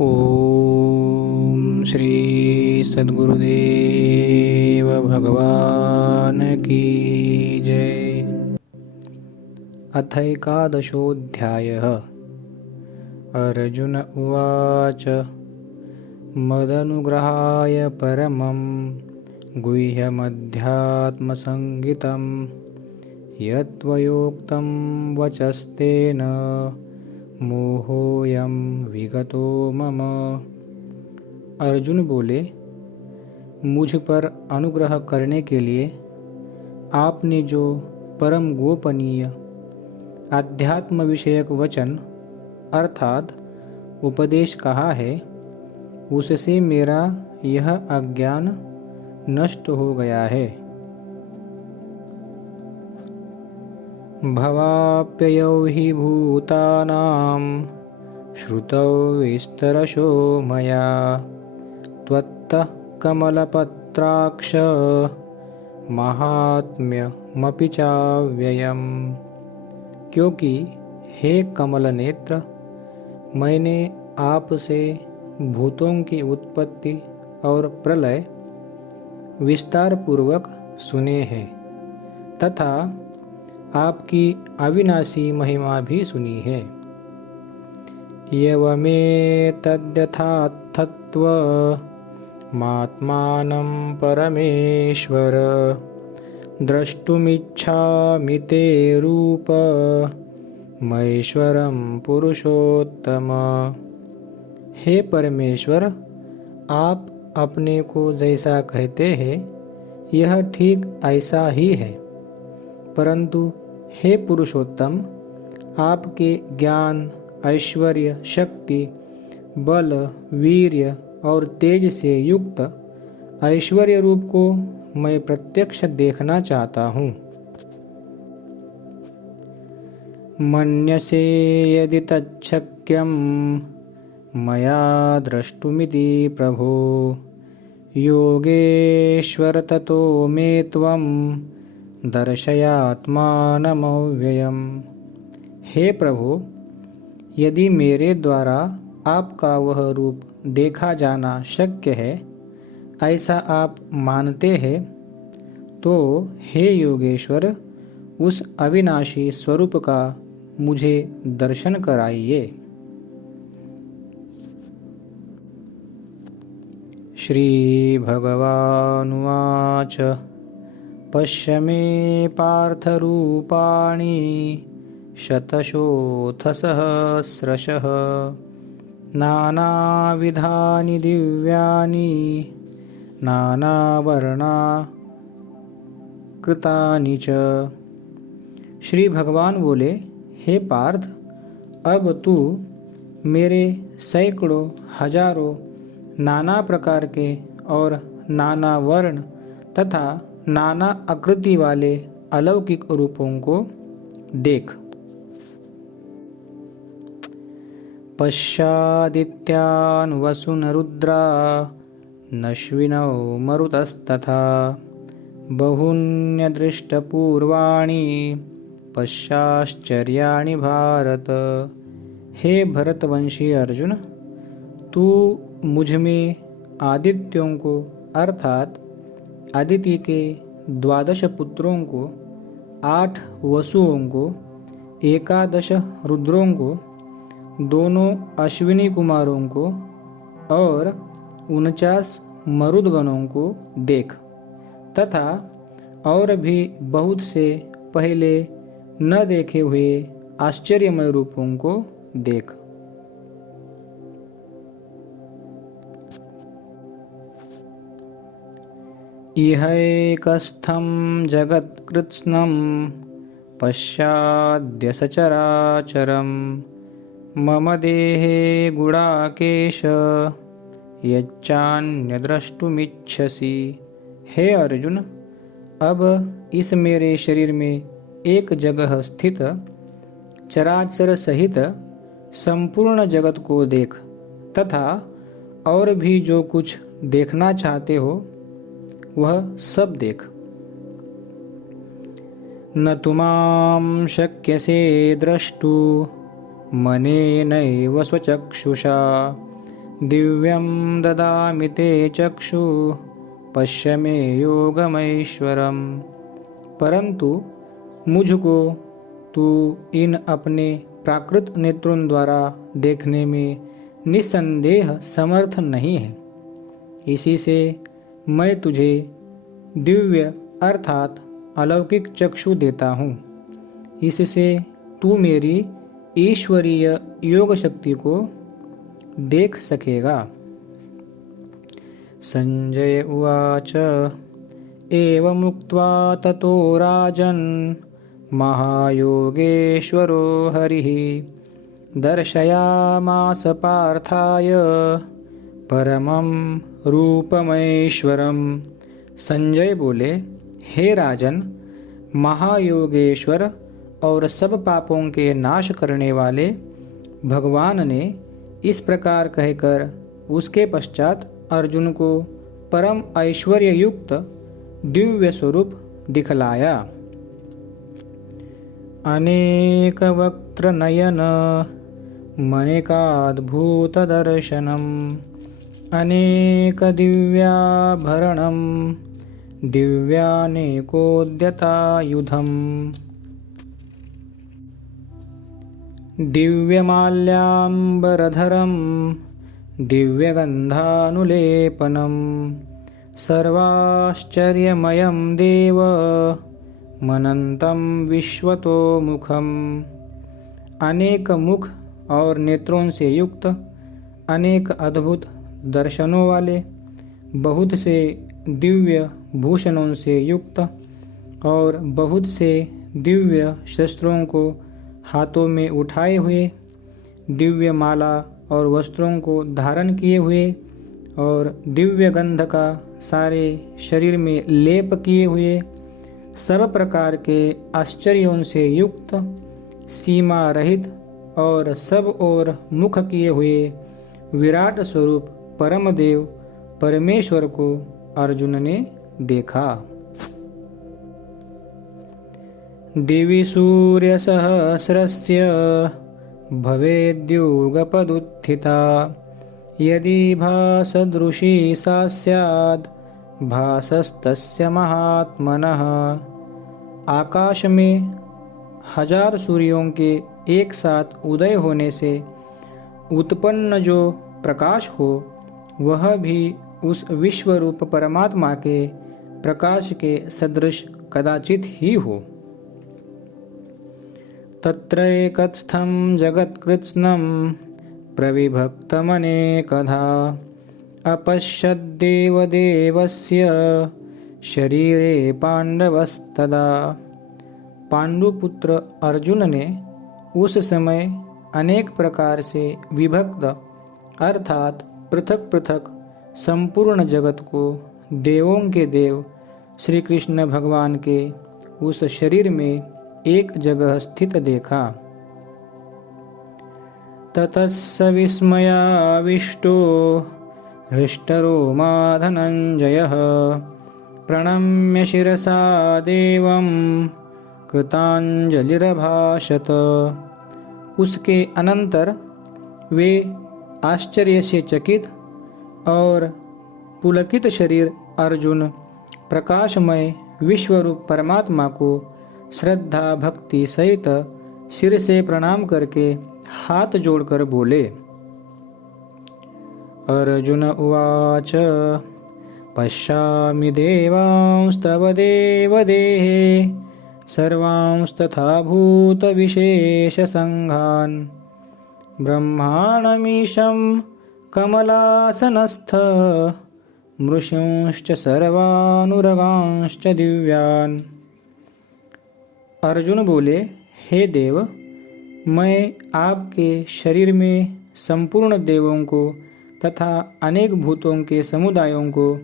ओम श्री सद्गुरुदेव भगवान की जय। अथैकादशोऽध्यायः। अर्जुन उवाच मदनुग्रहाय परमं गुह्यमध्यात्मसंगितं यत्त्वयोक्तं वचस्तेन मोहोऽयं विगतो मम। अर्जुन बोले, मुझ पर अनुग्रह करने के लिए आपने जो परम गोपनीय आध्यात्म विषयक वचन अर्थात उपदेश कहा है, उससे मेरा यह अज्ञान नष्ट हो गया है। भवाप्ययौ हि भूतानां श्रुतौ विस्तरशो मया त्वत्तः कमलपत्राक्ष महात्म्यमपि चाव्ययम्। क्योंकि हे कमल नेत्र, मैंने आपसे भूतों की उत्पत्ति और प्रलय विस्तार पूर्वक सुने हैं तथा आपकी अविनाशी महिमा भी सुनी है। यवमेतद्यथार्थत्वमात्मानं परमेश्वर द्रष्टुमिच्छामि ते रूपमैश्वरं पुरुषोत्तम। हे परमेश्वर, आप अपने को जैसा कहते हैं यह ठीक ऐसा ही है, परंतु हे पुरुषोत्तम, आपके ज्ञान, ऐश्वर्य, शक्ति, बल, वीर्य और तेज से युक्त ऐश्वर्य रूप को मैं प्रत्यक्ष देखना चाहता हूँ। मन्यसे यदि तच्छक्यं मया द्रष्टुमिति प्रभो योगेश्वर ततो मे त्वं दर्शयात्मानमव्ययम्। हे प्रभु, यदि मेरे द्वारा आपका वह रूप देखा जाना शक्य है, ऐसा आप मानते हैं, तो हे योगेश्वर, उस अविनाशी स्वरूप का मुझे दर्शन कराइए। श्री भगवानुवाच पश्य मे पार्थरूपाणि शतशोऽथसहस्रशः नानाविधानि दिव्यानि नानावर्णाकृतानि च। श्री भगवान बोले, हे पार्थ, अब तू मेरे सैकड़ों हजारों नाना प्रकार के और नाना वर्ण तथा नाना आकृति वाले अलौकिक रूपों को देख। पश्यादित्यान् वसून् रुद्रा नश्विनौ मरुतस्तथा बहून्यदृष्टपूर्वाणि पश्याश्चर्याणि भारत। हे भरतवंशी अर्जुन, तू मुझ में आदित्यों को अर्थात आदिति के 12 पुत्रों को, 8 वसुओं को, 11 रुद्रों को, दोनों अश्विनी कुमारों को और 49 मरुदगणों को देख तथा और भी बहुत से पहले न देखे हुए आश्चर्यमय रूपों को देख। इहैकस्थं जगत्कृत्स्नं पश्याद्य सचराचरं मम देहे गुडाकेश यच्चान्यद्रष्टुमिच्छसि। हे अर्जुन, अब इस मेरे शरीर में एक जगह स्थित चराचर सहित संपूर्ण जगत को देख तथा और भी जो कुछ देखना चाहते हो वह सब देख। न तु मां शक्यसे द्रष्टुं मनेनैव स्वचक्षुषा दिव्यं ददामि ते चक्षु पश्य मे योगमैश्वरम। परंतु मुझको तू इन अपने प्राकृत नेत्रों द्वारा देखने में निसंदेह समर्थ नहीं है। इसी से मैं तुझे दिव्य अर्थात अलौकिक चक्षु देता हूँ। इससे तू मेरी ईश्वरीय योग शक्ति को देख सकेगा। संजय उवाच एवमुक्त्वा ततो राजन् महायोगेश्वरो हरिः दर्शयामास पार्थाय परमं रूपमैश्वरम्। संजय बोले, हे राजन, महायोगेश्वर और सब पापों के नाश करने वाले भगवान ने इस प्रकार कहकर उसके पश्चात अर्जुन को परम ऐश्वर्य युक्त दिव्य स्वरूप दिखलाया। अनेक वक्त्र नयन मणिकाद्भुत दर्शनम अनेक दिव्याभरणम दिव्यानेकोद्यतायुधम् दिव्यमाल्याम्बरधरं दिव्यगन्धानुलेपनं सर्वाश्चर्यमयं देवमनन्तं विश्वतोमुखम्। अनेक मुख और नेत्रों से युक्त, अनेक अद्भुत दर्शनों वाले, बहुत से दिव्य भूषणों से युक्त और बहुत से दिव्य शस्त्रों को हाथों में उठाए हुए, दिव्य माला और वस्त्रों को धारण किए हुए और दिव्य गंध का सारे शरीर में लेप किए हुए, सब प्रकार के आश्चर्यों से युक्त, सीमा रहित और सब ओर मुख किए हुए विराट स्वरूप परमदेव परमेश्वर को अर्जुन ने देखा। दिवि सूर्यसहस्रस्य भवेद्युगपदुत्थिता यदि भासदृशी सा स्याद् भासस्तस्य महात्मनः। आकाश में 1000 सूर्यों के एक साथ उदय होने से उत्पन्न जो प्रकाश हो, वह भी उस विश्वरूप परमात्मा के प्रकाश के सदृश कदाचित ही हो। तत्रैकस्थं जगत्कृत्स्नं प्रविभक्तमनेकधा अपश्यद्देवदेवस्य शरीरे पांडवस्तदा। पांडुपुत्र अर्जुन ने उस समय अनेक प्रकार से विभक्त अर्थात पृथक पृथक संपूर्ण जगत को देवों के देव श्री कृष्ण भगवान के उस शरीर में एक जगह स्थित देखा। ततस्स विस्मयाविष्टो हृष्टरोमा धनञ्जयः प्रणम्य शिरसा देवं कृताञ्जलिरभाषत। उसके अनंतर वे आश्चर्य से चकित और पुलकित शरीर अर्जुन प्रकाशमय विश्वरूप परमात्मा को श्रद्धा भक्ति सहित सिर से प्रणाम करके हाथ जोड़कर बोले। अर्जुन उवाच पश्यामि देवांस्तव देवदेहे सर्वांस्तथा भूतविशेषसङ्घान् ब्रह्माणमीशं कमलासनस्थ मृषंश्च सर्वानुरगांश्च दिव्यान्। अर्जुन बोले, हे देव, मैं आपके शरीर में संपूर्ण देवों को तथा अनेक भूतों के समुदायों को,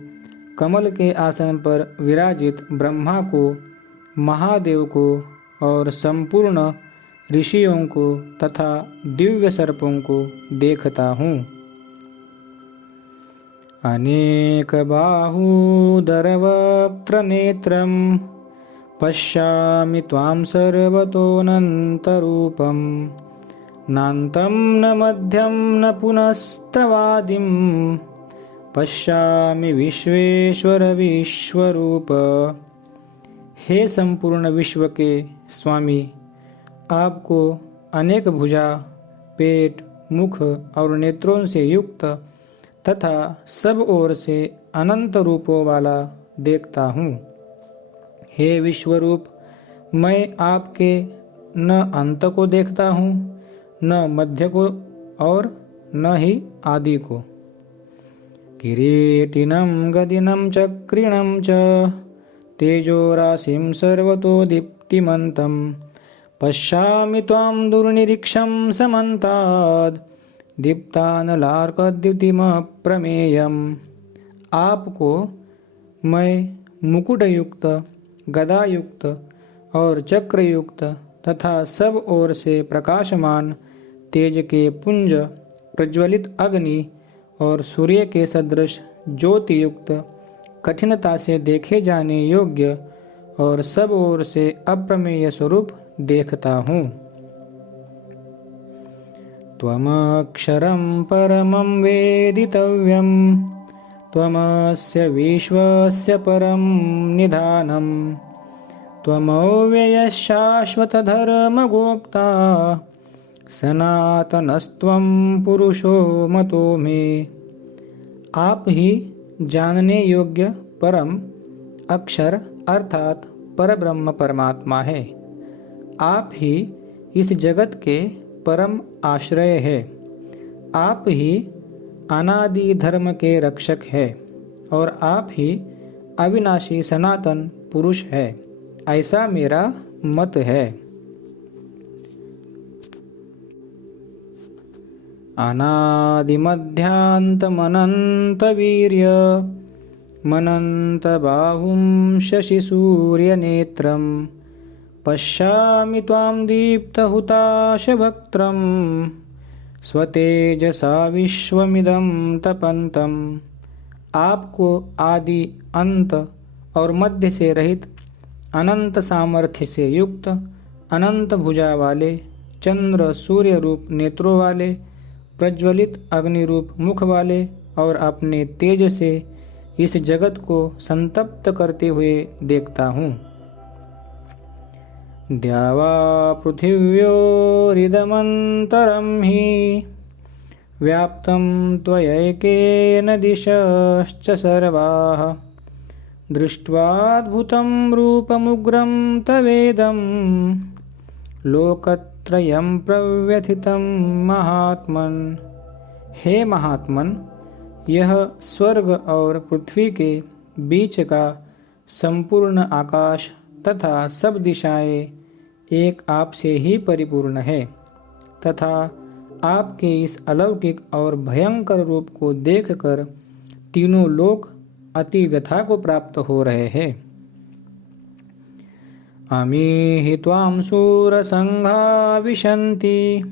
कमल के आसन पर विराजित ब्रह्मा को, महादेव को और संपूर्ण ऋषियों को तथा दिव्य सर्पों को देखता हूँ। अनेक बाहूदरवक्त्र नेत्रं पश्यामि त्वां सर्वतोऽनन्तरूपं नान्तं न मध्यं न पुनस्तवादिं पश्यामि विश्वेश्वर विश्वरूप। हे संपूर्ण विश्व के स्वामी, आपको अनेक भुजा, पेट, मुख और नेत्रों से युक्त तथा सब ओर से अनंत रूपों वाला देखता हूँ। हे विश्वरूप, मैं आपके न अंत को देखता हूँ, न मध्य को और न ही आदि को। किरीटिनं गदिनं चक्रिणं च तेजोराशिं सर्वतो दीप्तिमन्तं पश्यामि त्वां दुर्निरीक्षं समन्ताद् दीप्तानलार्कद्युतिमप्रमेयम्। आपको मैं मुकुटयुक्त, गदायुक्त और चक्रयुक्त तथा सब ओर से प्रकाशमान तेज के पुंज, प्रज्वलित अग्नि और सूर्य के सदृश ज्योतियुक्त, कठिनता से देखे जाने योग्य और सब ओर से अप्रमेय स्वरूप देखता हूँ। त्वमक्षरं परमं वेदितव्यं त्वमस्य विश्वस्य परं निधानं त्वमव्ययः शाश्वतधर्मगोप्ता सनातनस्त्वं पुरुषो मतो मे। आप ही जानने योग्य परम अक्षर अर्थात परब्रह्म परमात्मा है। आप ही इस जगत के परम आश्रय है। आप ही अनादि धर्म के रक्षक है और आप ही अविनाशी सनातन पुरुष है, ऐसा मेरा मत है। अनादिमध्यान्तमनन्तवीर्य मनन्तबाहुं शशिसूर्यनेत्रं पश्यामि त्वां दीप्तहुताशवक्त्रं स्वतेजसा विश्वमिदं तपन्तं। आपको आदि, अंत और मध्य से रहित, अनंत सामर्थ्य से युक्त, अनंत भुजा वाले, चंद्र सूर्य रूप नेत्रों वाले, प्रज्वलित अग्नि रूप मुख वाले और अपने तेज से इस जगत को संतप्त करते हुए देखता हूँ। द्यावा पृथिव्योरिदमन्तरं हि व्याप्तं त्वयैकेन दिशश्च सर्वाः दृष्ट्वाद्भुतं रूपमुग्रं तवेदं लोकत्रयं प्रव्यथितं महात्मन्। हे महात्मन, यह स्वर्ग और पृथ्वी के बीच का संपूर्ण आकाश तथा सब दिशाएं एक आपसे ही परिपूर्ण है तथा आपके इस अलौकिक और भयंकर रूप को देखकर तीनों लोक अति व्यथा को प्राप्त हो रहे हैं। अमीहि त्वां शूरसंघा विशन्ति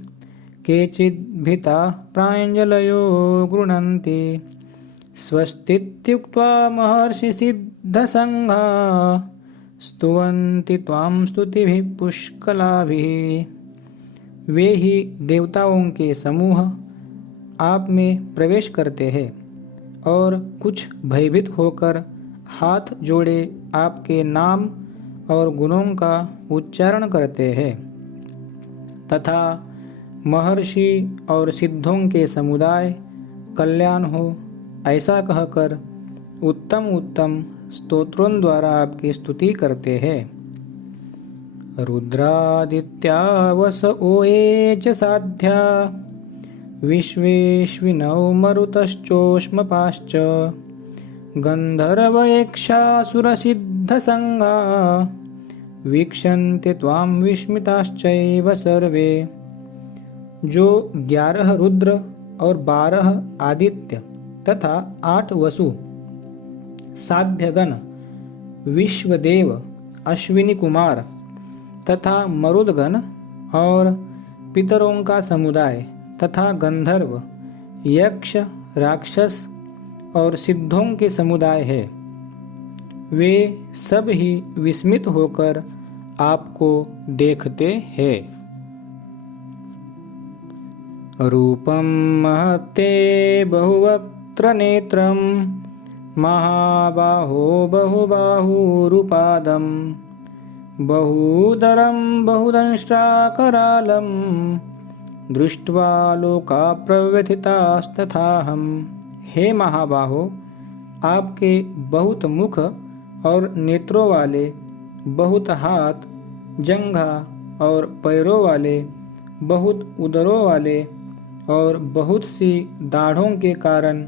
केचिद्भीता प्राञ्जलयो गृह्णन्ति स्वस्तीत्युक्त्वा महर्षिसिद्धसंघा स्तुवन्ति त्वां स्तुतिभिः पुष्कलाभिः। वे ही देवताओं के समूह आप में प्रवेश करते हैं और कुछ भयभीत होकर हाथ जोड़े आपके नाम और गुणों का उच्चारण करते हैं तथा महर्षि और सिद्धों के समुदाय कल्याण हो ऐसा कहकर उत्तम उत्तम स्तोत्रों द्वारा आपकी स्तुति करते हैं। रुद्रादित्या वस ओये च साध्या विश्वेश्विनौ मरुतश्चोष्मपाश्च गन्धर्वयक्षासुरसिद्धसंगा वीक्षन्ते त्वां विस्मिताश्चैव सर्वे। जो 11 रुद्र और 12 आदित्य तथा 8 वसु, साध्यगण, विश्वदेव, अश्विनी कुमार तथा मरुदगण और पितरों का समुदाय तथा गंधर्व, यक्ष, राक्षस और सिद्धों के समुदाय है। वे सब ही विस्मित होकर आपको देखते हैं। रूपं महत्ते बहुवक्त्र नेत्रं महाबाहो बहुबाहुरुपादं बहुदरं बहुदंष्ट्राकरालं दृष्ट्वा लोका प्रव्यथितास्तथाहम्। हे महाबाहो, आपके बहुत मुख और नेत्रों वाले, बहुत हाथ, जंघा और पैरों वाले, बहुत उदरों वाले और बहुत सी दाढ़ों के कारण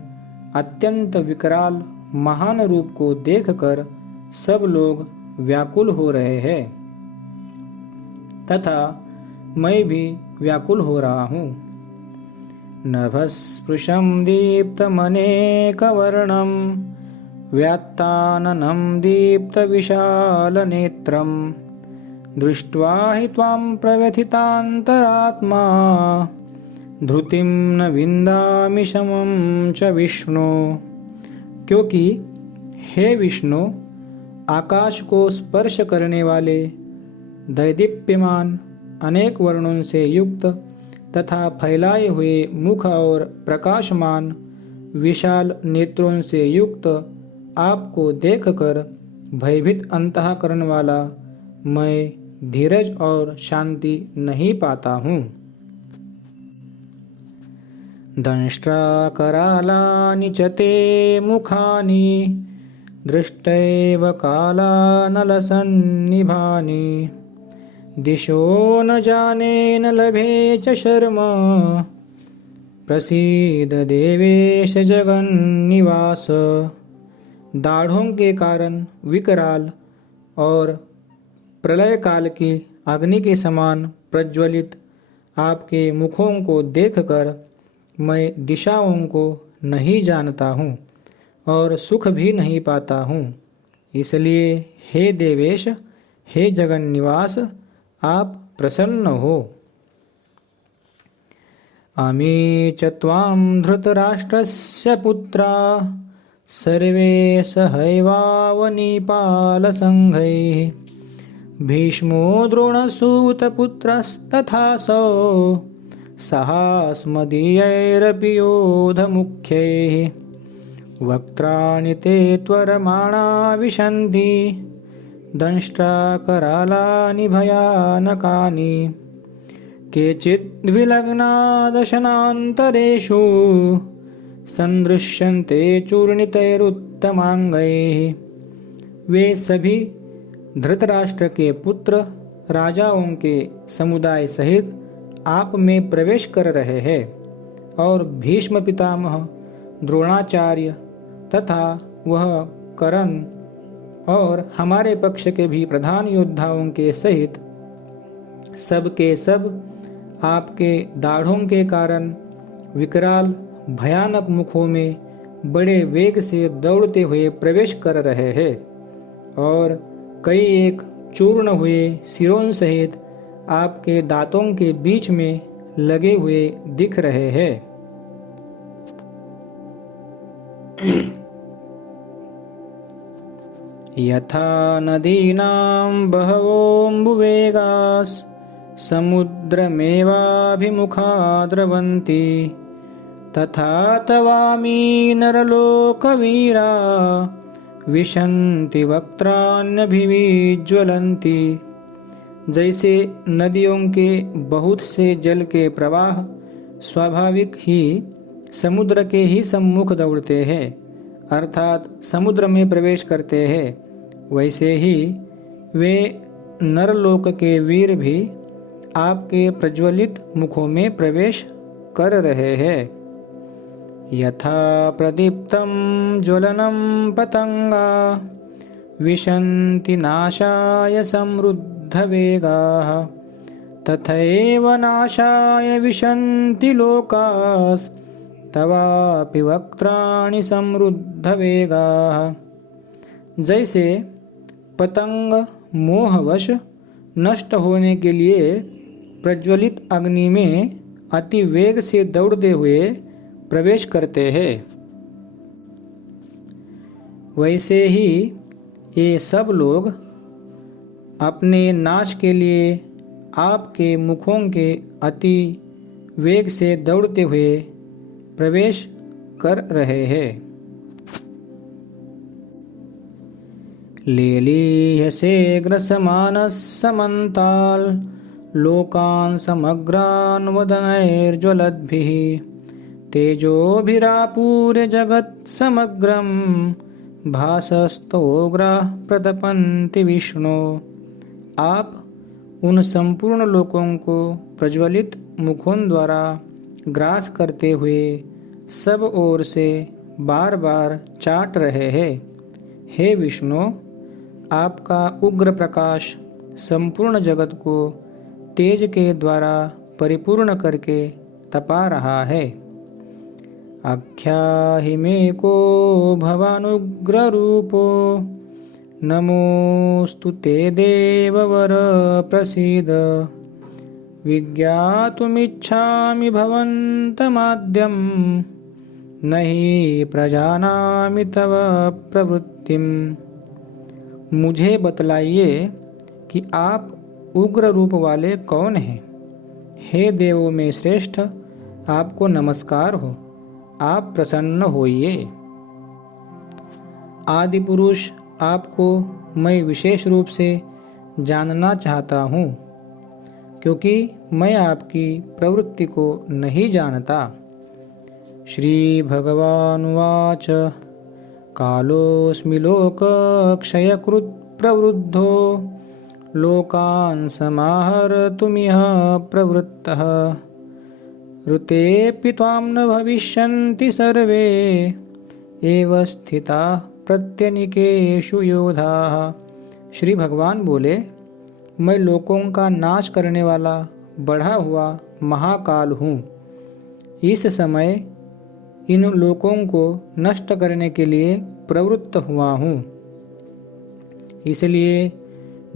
अत्यंत विकराल महान रूप को देखकर सब लोग व्याकुल हो रहे हैं तथा मैं भी व्याकुल हो रहा हूँ। नभस्पृशं दीप्तमनेकवर्णं व्यात्ताननं दीप्तविशालनेत्रं दृष्ट्वा हि त्वां प्रव्यथितान्तरात्मा धृतिं न विन्दामि शमं च विष्णु। क्योंकि हे विष्णु, आकाश को स्पर्श करने वाले, दैदीप्यमान, अनेक वर्णों से युक्त तथा फैलाए हुए मुख और प्रकाशमान विशाल नेत्रों से युक्त आपको देखकर भयभीत अंतःकरण वाला मैं धीरज और शांति नहीं पाता हूँ। दंष्ट्राकरालानि च ते मुखानि दृष्टैव कालानलसन्निभानि दिशो न जाने न लभे च शर्म प्रसीद देवेश जगन्निवास। दाढ़ों के कारण विकराल और प्रलय काल की अग्नि के समान प्रज्वलित आपके मुखों को देखकर मैं दिशाओं को नहीं जानता हूँ और सुख भी नहीं पाता हूँ। इसलिए हे देवेश, हे जगन्निवास, आप प्रसन्न हो। अमी च त्वां धृतराष्ट्रस्य पुत्रा सर्वे सहैवावनिपालसङ्घैः भीष्मो द्रोणसूतपुत्रस्तथासौ सहास्मदीयैरपि योधमुख्यैः वक्त्राणि ते त्वरमाणा विशन्ति दंष्ट्राकरालानि भयानकानि केचिद् विलग्ना दशनान्तरेषु सन्दृश्यन्ते चूर्णितैरुत्तमाङ्गैः। वे सभी धृतराष्ट्र के पुत्र राजाओं के समुदाय सहित आप में प्रवेश कर रहे हैं और भीष्म पितामह, द्रोणाचार्य तथा वह कर्ण और हमारे पक्ष के भी प्रधान योद्धाओं के सहित सब के सब आपके दाढ़ों के कारण विकराल भयानक मुखों में बड़े वेग से दौड़ते हुए प्रवेश कर रहे हैं और कई एक चूर्ण हुए सिरों सहित आपके दांतों के बीच में लगे हुए दिख रहे हैं। यथा नदीनां बहवोऽम्बुवेगाः समुद्रमेवाभिमुखा द्रवन्ति तथा तवामी नरलोकवीरा विशन्ति वक्त्राण्यभिविज्वलन्ति। जैसे नदियों के बहुत से जल के प्रवाह स्वाभाविक ही समुद्र के ही सम्मुख दौड़ते हैं अर्थात समुद्र में प्रवेश करते हैं, वैसे ही वे नरलोक के वीर भी आपके प्रज्वलित मुखों में प्रवेश कर रहे हैं। यथा प्रदीप्तं ज्वलनं पतंगा विशन्ति नाशाय समृद्धवेगाः तथैव नाशाय विशन्ति लोकास्तवापि वक्त्राणि समृद्धवेगाः। जैसे पतंग मोहवश नष्ट होने के लिए प्रज्वलित अग्नि में अति वेग से दौड़ते हुए प्रवेश करते हैं, वैसे ही ये सब लोग अपने नाश के लिए आपके मुखों के अति वेग से दौड़ते हुए प्रवेश कर रहे हैं। लेलीयसे ग्रसमानः समन्ताल् लोकान् समग्रान् वदनैर्ज्वलद्भिः तेजोभिरापूर्य जगत् समग्रं भासस्तोग्राः प्रतपन्ति विष्णु। आप उन संपूर्ण लोकों को प्रज्वलित मुखों द्वारा ग्रास करते हुए सब ओर से बार बार चाट रहे हैं। हे विष्णु, आपका उग्र प्रकाश संपूर्ण जगत को तेज के द्वारा परिपूर्ण करके तपा रहा है। आख्याहि मे को भवानुग्र रूपो नमोस्तु ते देववर प्रसीद। विज्ञातुमिच्छामि भवन्तमाद्यं न हि प्रजानामि तव प्रवृत्तिम्। मुझे बतलाइए कि आप उग्र रूप वाले कौन हैं। हे देवों में श्रेष्ठ, आपको नमस्कार हो, आप प्रसन्न होइए। आदि पुरुष, आपको मैं विशेष रूप से जानना चाहता हूँ, क्योंकि मैं आपकी प्रवृत्ति को नहीं जानता। श्री भगवानुवाच कालोऽस्मि लोकक्षयकृत् प्रवृद्धो लोकान् समाहर्तुमिह प्रवृत्तः ऋतेऽपि त्वां न भविष्यन्ति सर्वे एव स्थिताः प्रत्यनीकेषु योधाः। श्री भगवान बोले, मैं लोकों का नाश करने वाला बढ़ा हुआ महाकाल हूँ। इस समय इन लोकों को नष्ट करने के लिए प्रवृत्त हुआ हूँ। इसलिए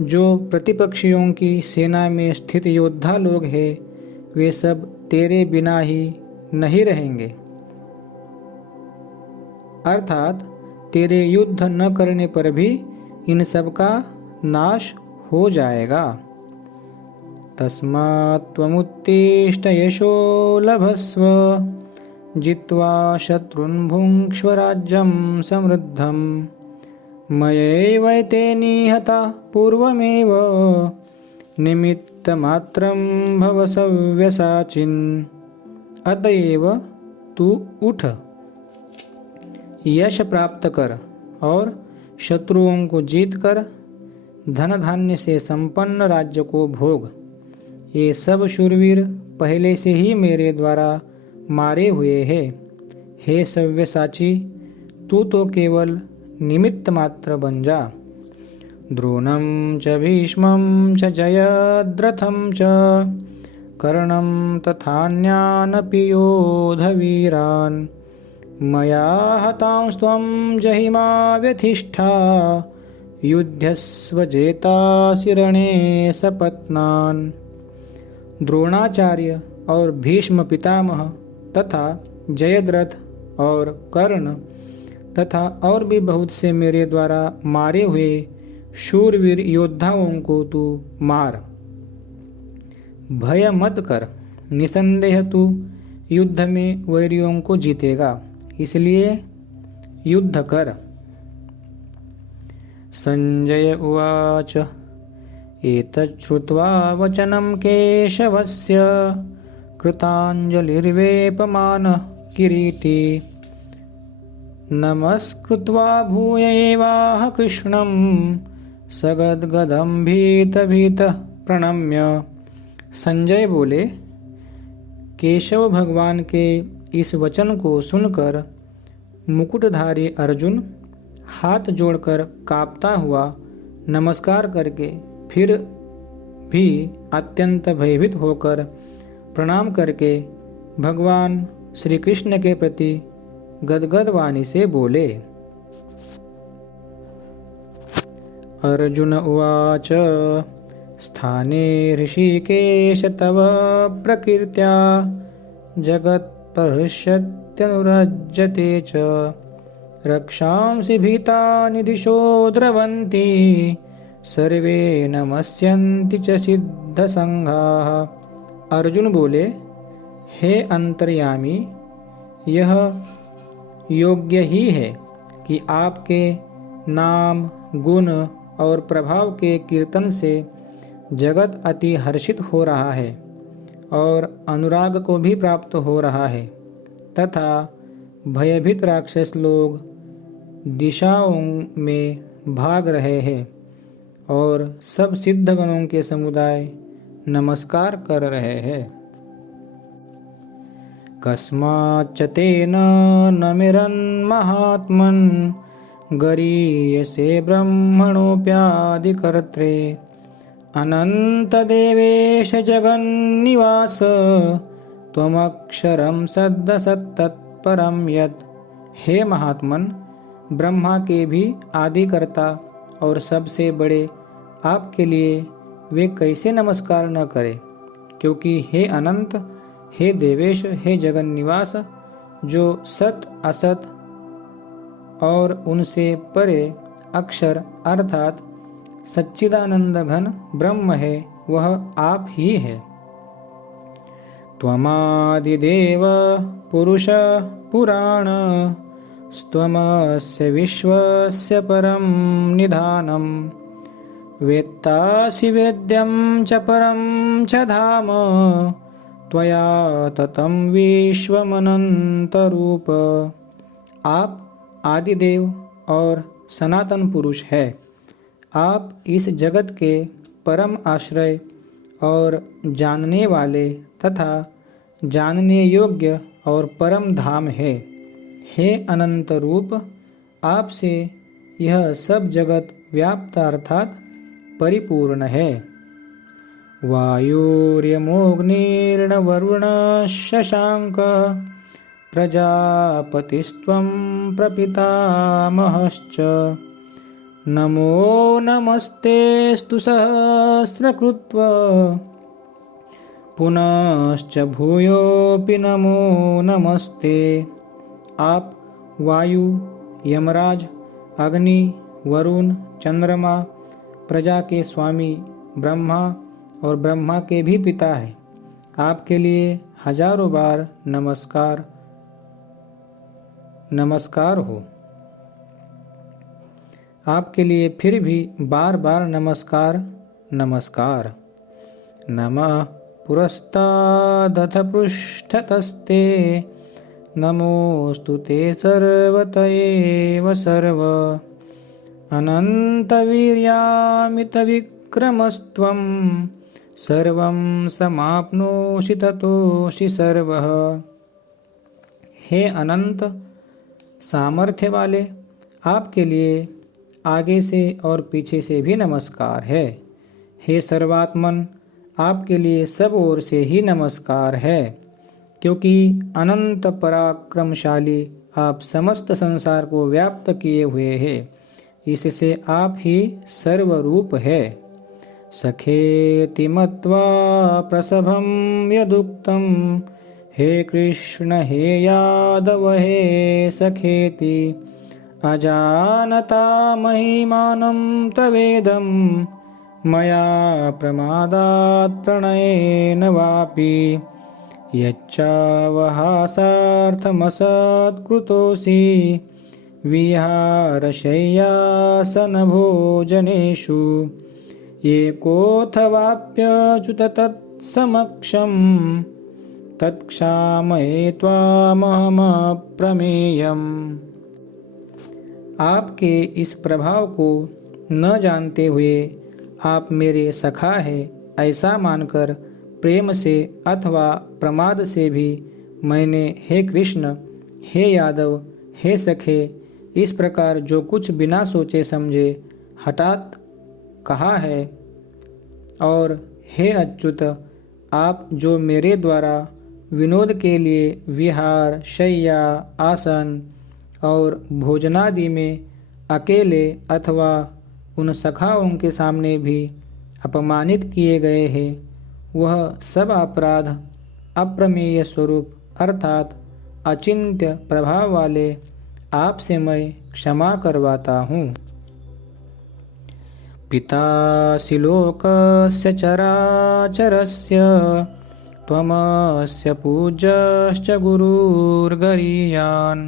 जो प्रतिपक्षियों की सेना में स्थित योद्धा लोग हैं, वे सब तेरे बिना ही नहीं रहेंगे, अर्थात तेरे युद्ध न करने पर भी इन सब का नाश हो जाएगा। तस्मात् त्वमुत्तिष्ठ यशो लभस्व जित्वा शत्रुन् भुङ्क्ष्व राज्यं समृद्धम्। मयैवैते निहताः पूर्वमेव निमित्तमात्रं भव सव्यसाचिन्। अतएव तू उठ, यश प्राप्त कर और शत्रुओं को जीतकर धन धान्य से संपन्न राज्य को भोग। ये सब शूरवीर पहले से ही मेरे द्वारा मारे हुए हैं। हे सव्यसाची, तू तो केवल निमित्त मात्र बन जा। द्रोणं च भीष्मं च जयद्रथं च कर्णं तथान्यानपि योधवीरान् मया हतांस्त्वं जहिमा व्यथिष्ठा युध्यस्व जेतासि रणे सपत्नान्। द्रोणाचार्य और भीष्म पितामह तथा जयद्रथ और कर्ण तथा और भी बहुत से मेरे द्वारा मारे हुए शूरवीर योद्धाओं को तू मार। भय मत कर, निसंदेह तू युद्ध में वैरियों को जीतेगा, इसलिए युद्ध कर। संजय उवाच एतत् श्रुत्वा वचनं केशवस्य कृताञ्जलिर्वेपमानः किरीटी नमस्कृत्वा भूय एवाह कृष्णं सगद्गदं भीतभीतः प्रणम्य। संजय बोले, केशव भगवान के इस वचन को सुनकर मुकुटधारी अर्जुन हाथ जोड़कर कांपता हुआ नमस्कार करके फिर भी अत्यंत भयभीत होकर प्रणाम करके भगवान श्री कृष्ण के प्रति गदगद वाणी से बोले। अर्जुन उवाच स्थाने ऋषिकेश तव प्रकीर्त्या जगत्प्रहृष्यत्यनुरज्यते च रक्षांसि भीतानि दिशो द्रवन्ति सर्वे नमस्यन्ति च सिद्धसंघाः। अर्जुन बोले, हे अंतर्यामी, यह योग्य ही है कि आपके नाम, गुण और प्रभाव के कीर्तन से जगत अति हर्षित हो रहा है और अनुराग को भी प्राप्त हो रहा है तथा भयभीत राक्षस लोग दिशाओं में भाग रहे हैं और सब सिद्ध गणों के समुदाय नमस्कार कर रहे हैं। कस्माच्च तेन नमिरन्महात्मन् गरीयसे ब्रह्मणोऽप्यादिकर्त्रे अनन्तदेवेश जगन्निवास त्वमक्षरं सद्दसत्तत्परं यत्। हे महात्मन, ब्रह्मा के भी आदिकर्ता और सबसे बड़े आपके लिए वे कैसे नमस्कार न करें, क्योंकि हे अनंत, हे देवेश, हे जगन्निवास, जो सत असत और उनसे परे अक्षर अर्थात सच्चिदानंद घन ब्रह्म है, वह आप ही है। त्वमादिदेव पुरुष पुराण स्त्वमस्य विश्वस्य परं निधानं वेत्तासि वेद्यं च परं च धाम त्वया ततं विश्वमनन्तरूप। आप आदिदेव और सनातन पुरुष है। आप इस जगत के परम आश्रय और जानने वाले तथा जानने योग्य और परम धाम है। हे अनंत रूप, आपसे यह सब जगत व्याप्त अर्थात परिपूर्ण है। वायुर्यमोऽग्निर्वरुण शशांक प्रजापतिस्त्वं प्रपितामहश्च नमो नमस्तेस्तु सहस्रकृत्व पुनश्च भूयोऽपि नमो नमस्ते। आप वायु, यमराज, अग्नि, वरुण, चंद्रमा, प्रजा के स्वामी ब्रह्मा और ब्रह्मा के भी पिता है। आपके लिए हजारों बार नमस्कार हो। आपके लिए फिर भी बार बार नमस्कार। नमः पुरस्तादथ पृष्ठतस्ते नमोस्तुते सर्वत एव सर्व अनन्तवीर्यामितविक्रमस्त्वं सर्वं समाप्नोषि ततोषि सर्वः। हे अनंत सामर्थ्य वाले, आपके लिए आगे से और पीछे से भी नमस्कार है। हे सर्वात्मन, आपके लिए सब ओर से ही नमस्कार है, क्योंकि अनंत पराक्रमशाली आप समस्त संसार को व्याप्त किए हुए हैं। इससे आप ही सर्वरूप है। सखेति मत्वा प्रसभं यदुक्तं हे कृष्ण हे यादव हे सखेति अजानता महिमानं तवेदं मया प्रमादात् प्रणयेन वापि यच्चावहासार्थमसत्कृतोऽसि विहारशय्यासनभोजनेषु एकोऽथवाप्यच्युत तत्समक्षं तत्क्षामये त्वामहमप्रमेयम्। आपके इस प्रभाव को न जानते हुए आप मेरे सखा है ऐसा मानकर प्रेम से अथवा प्रमाद से भी मैंने हे कृष्ण, हे यादव, हे सखे इस प्रकार जो कुछ बिना सोचे समझे हठात कहा है। और हे अच्युत, आप जो मेरे द्वारा विनोद के लिए विहार, शय्या, आसन और भोजनादि में अकेले अथवा उन सखाओं के सामने भी अपमानित किए गए हैं, वह सब अपराध अप्रमेय स्वरूप अर्थात अचिंत्य प्रभाव वाले आपसे मैं क्षमा करवाता हूँ। पितासि लोकस्य चराचरस्य त्वमस्य पूज्यश्च गुरुर्गरीयान्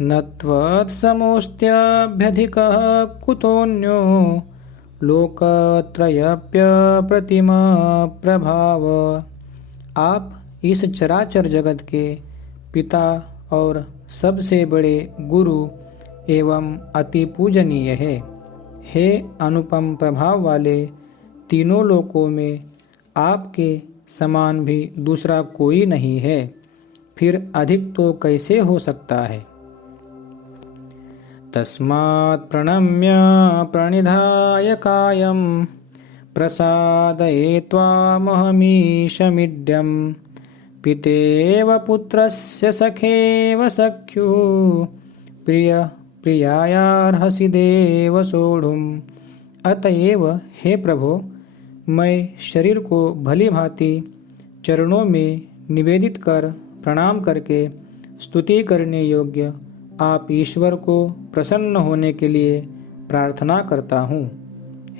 न त्वत्समोऽस्त्यभ्यधिकः कुतोऽन्यो लोकत्रयप्यप्रतिमा प्रभाव। आप इस चराचर जगत के पिता और सबसे बड़े गुरु एवं अति पूजनीय है। हे अनुपम प्रभाव वाले, तीनों लोकों में आपके समान भी दूसरा कोई नहीं है, फिर अधिक तो कैसे हो सकता है। तस्मात् प्रणम्य प्रणिधाय कायं प्रसादये त्वामहमीशमिड्यं पितेव पुत्रस्य सखेव सख्युः प्रिय प्रियायार्हसि देव सोढुम्। अतएव हे प्रभो, मैं शरीर को भली भांति चरणों में निवेदित कर प्रणाम करके स्तुति करने योग्य आप ईश्वर को प्रसन्न होने के लिए प्रार्थना करता हूँ।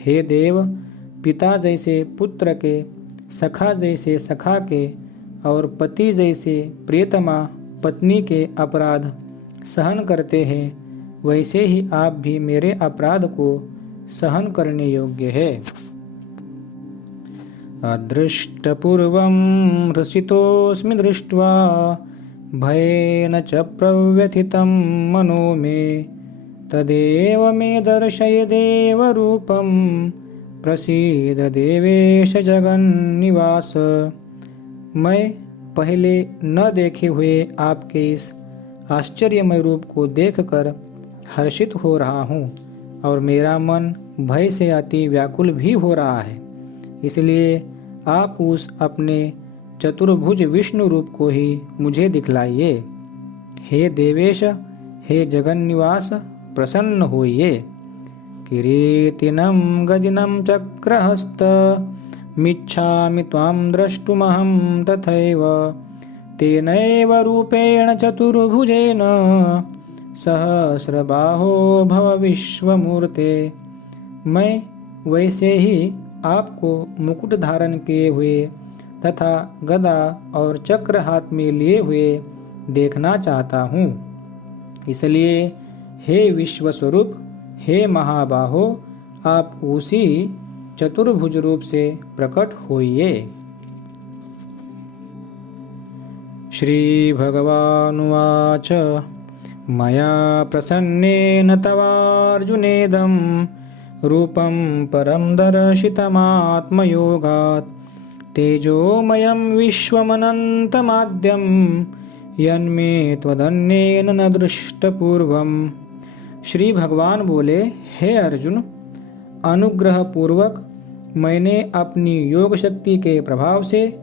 हे देव, पिता जैसे पुत्र के, सखा जैसे सखा के और पति जैसे प्रियतमा पत्नी के अपराध सहन करते हैं, वैसे ही आप भी मेरे अपराध को सहन करने योग्य है। अदृष्टपूर्वं हृषितोऽस्मि दृष्ट्वा भयेन च प्रव्यथितं मनो मे तदेव मे दर्शय देवरूपं प्रसीद देवेश जगन्निवास। मैं पहले न देखे हुए आपके इस आश्चर्यमय रूप को देखकर हर्षित हो रहा हूँ और मेरा मन भय से अति व्याकुल भी हो रहा है। इसलिए आप उस अपने चतुर्भुज विष्णु रूप को ही मुझे दिखलाइए। हे देवेश, हे जगन्निवास, प्रसन्न होइए। किरीटिनं गदिनं चक्रहस्त मिच्छामि त्वां द्रष्टुमहं तथैव तेनैव रूपेण चतुर्भुजेन सहस्रबाहो भव विश्वमूर्ते। मैं वैसे ही आपको मुकुट धारण किए हुए तथा गदा और चक्र हाथ में लिए हुए देखना चाहता हूँ। इसलिए हे विश्व स्वरूप, हे महाबाहो, आप उसी चतुर्भुज रूप से प्रकट होइए। श्री भगवानुवाच मया प्रसन्नेन तवार्जुनेदं रूपं परं दर्शितमात्मयोगात् तेजोमयं विश्वमनन्तमाद्यं यन्मे त्वदन्येन न दृष्टपूर्वम्। श्री भगवान बोले, हे अर्जुन, अनुग्रह पूर्वक मैंने अपनी योग शक्ति के प्रभाव से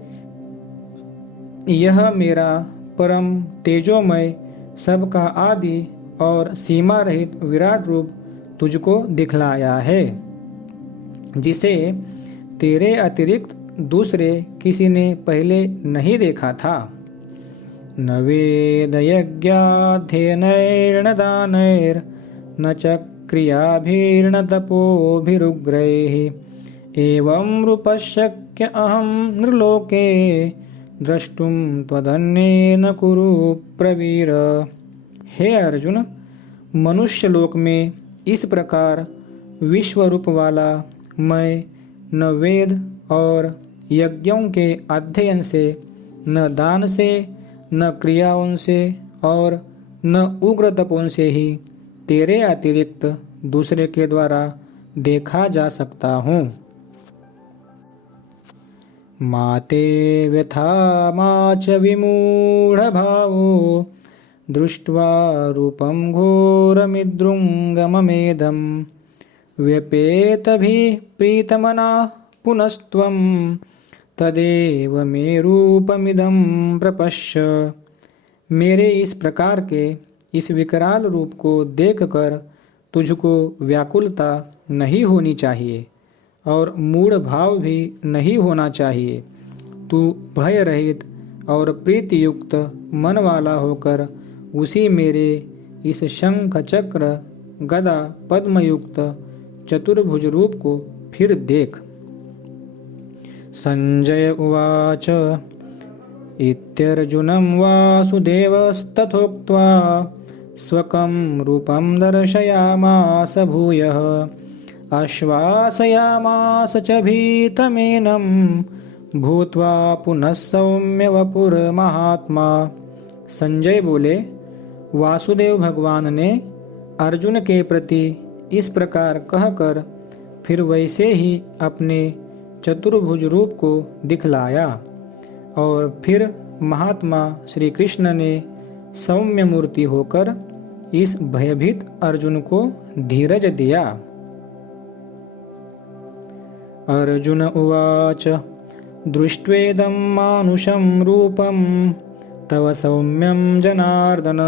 यह मेरा परम तेजोमय, सबका आदि और सीमा रहित विराट रूप तुझको दिखलाया है, जिसे तेरे अतिरिक्त दूसरे किसी ने पहले नहीं देखा था। न वेदयज्ञाध्ययनैर्न दानैर्न च क्रियाभिर्न तपोभिरुग्रैः एवं रूपशक्य अहं नृलोके द्रष्टुं त्वदन्येन कुरु प्रवीर। हे अर्जुन, मनुष्य लोक में इस प्रकार विश्व रूप वाला मैं न वेद और यज्ञों के अध्ययन से, न दान से, न क्रियाओं से और न उग्र तपों से ही तेरे अतिरिक्त दूसरे के द्वारा देखा जा सकता हूँ। माते व्यथा मा च विमूढ़ भावो दृष्ट्वा रूपं घोरमिदृङ्गममेदं व्यपेतभिः प्रीतमनाः पुनस्त्वं तदेव मे रूपमिदं प्रपश्य। मेरे इस प्रकार के इस विकराल रूप को देखकर तुझको व्याकुलता नहीं होनी चाहिए और मूढ़ भाव भी नहीं होना चाहिए। तू भय रहित और प्रीति युक्त मन वाला होकर उसी मेरे इस शंख चक्र गदा पद्मयुक्त चतुर्भुज रूप को फिर देख। संजय उवाच इत्यर्जुनं वासुदेवस्तथोक्त्वा स्वकं रूपं दर्शयामास भूयः आश्वासयामास च भीतमेनं भूत्वा पुनः सौम्य वपुर्महात्मा। संजय बोले, वासुदेव भगवान ने अर्जुन के प्रति इस प्रकार कहकर फिर वैसे ही अपने चतुर्भुज रूप को दिखलाया और फिर महात्मा श्री कृष्ण ने सौम्य मूर्ति होकर इस भयभीत अर्जुन को धीरज दिया। अर्जुन उवाच दृष्ट्वेदं मानुषं रूपं तव सौम्यं जनार्दन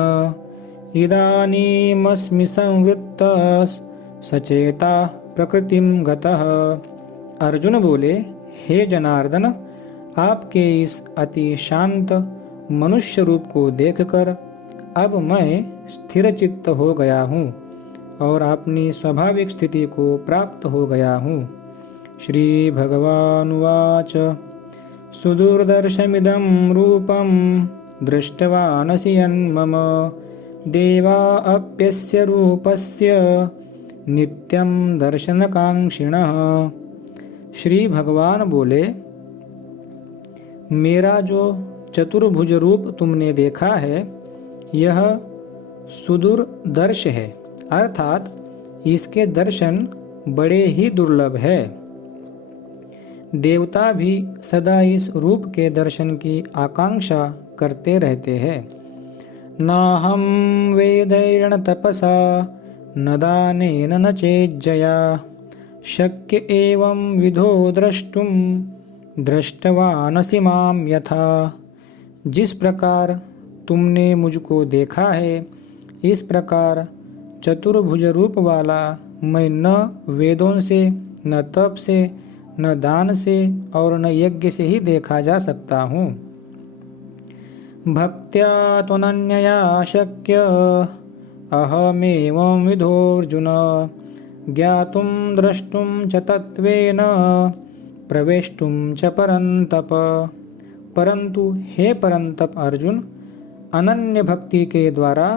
इदानीमस्मि संवृत्तः सचेता प्रकृतिं गतः। अर्जुन बोले, हे जनार्दन, आपके इस अति शांत मनुष्य रूप को देखकर अब मैं स्थिर चित्त हो गया हूँ और अपनी स्वाभाविक स्थिति को प्राप्त हो गया हूँ। श्री भगवानुवाच सुदुर्दर्शमिदं रूपं दृष्टवानसि यन्मम देवा अप्यस्य रूपस्य नित्यं दर्शनकांक्षिणः। श्री भगवान बोले, मेरा जो चतुर्भुज रूप तुमने देखा है यह सुदूरदर्श है, अर्थात इसके दर्शन बड़े ही दुर्लभ है। देवता भी सदा इस रूप के दर्शन की आकांक्षा करते रहते हैं। नाहं वेदैर्न तपसा न दानेन न चेज्जया शक्य एवं विधो द्रष्टुम दृष्टवानसि मां यथा। जिस प्रकार तुमने मुझको देखा है इस प्रकार चतुर्भुज रूप वाला मैं न वेदों से न तप से न दान से और न यज्ञ से ही देखा जा सकता हूँ। भक्त्या त्वनन्यया शक्य अहमेवं विधोऽर्जुन ज्ञातुं द्रष्टुं च तत्त्वेन प्रवेष्टुं च परन्तप। परंतु हे परंतप अर्जुन, अनन्य भक्ति के द्वारा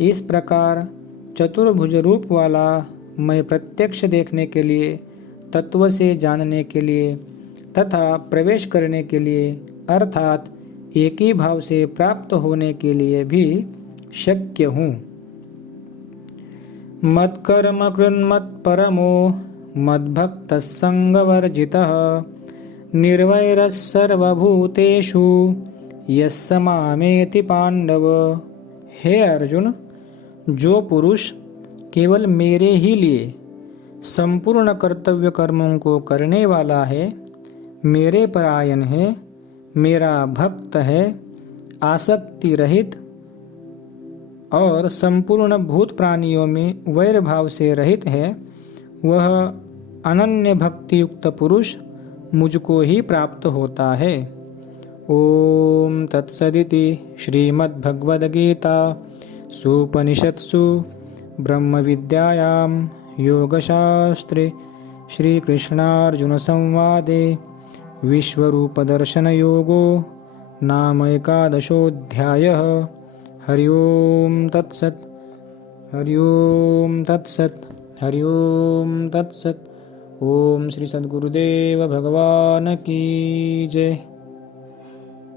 इस प्रकार चतुर्भुज रूप वाला मैं प्रत्यक्ष देखने के लिए, तत्व से जानने के लिए तथा प्रवेश करने के लिए अर्थात एक ही भाव से प्राप्त होने के लिए भी शक्य हूँ। मत्कर्म कृन्मत्परमो मद्भक्तः संगवर्जितः निर्वैरः सर्वभूतेषु यस्य मामेति पांडव। हे अर्जुन, जो पुरुष केवल मेरे ही लिए संपूर्ण कर्तव्य कर्मों को करने वाला है, मेरे परायण है, मेरा भक्त है, आसक्ति रहित और संपूर्ण भूत प्राणियों में वैर भाव से रहित है, वह अनन्य भक्ति युक्त पुरुष मुझको ही प्राप्त होता है। ओम तत्सदिति श्रीमद्भगवद्गीता सुपनिषत्सु ब्रह्म विद्यायां योगशास्त्रे श्रीकृष्णार्जुन संवादे विश्वरूपदर्शनयोगो नाम एकादशोऽध्यायः। हरि ओम तत्सत्, हरि ओम तत्सत्, हरि ओम तत्सत्। ओम श्री सद्गुरुदेव भगवान की जय।